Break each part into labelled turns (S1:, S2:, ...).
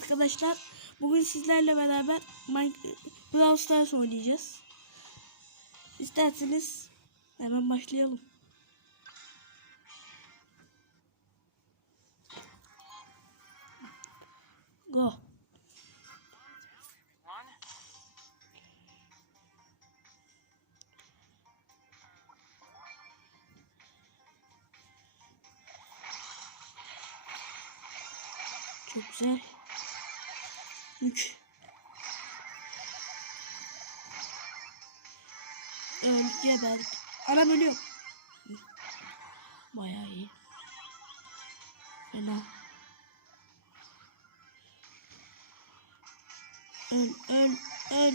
S1: arkadaşlar. Bugün sizlerle beraber Brawl Stars oynayacağız. İsterseniz hemen başlayalım. Go. Çok güzel. 3 Öl geber. Anam ölüyor. Bayağı iyi. Fena. Öl öl öl.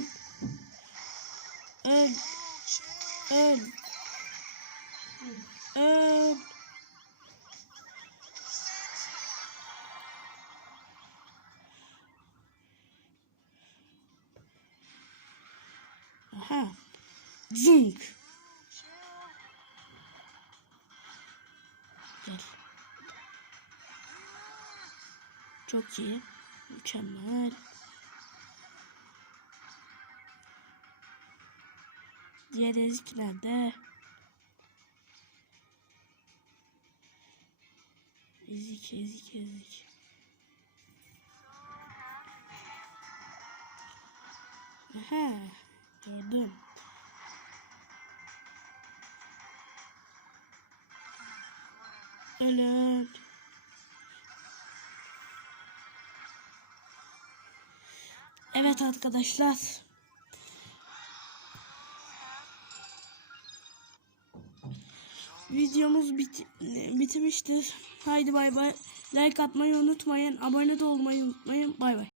S1: Öl. Öl. Aha. Zınk. Gel. Çok iyi. Mükemmel. Diğer ezik nerede? Ezik, ezik, ezik. Aha, Ölün. Evet arkadaşlar. Videomuz bit bitmiştir. Haydi bay bay. Like atmayı unutmayın. Abone de olmayı unutmayın.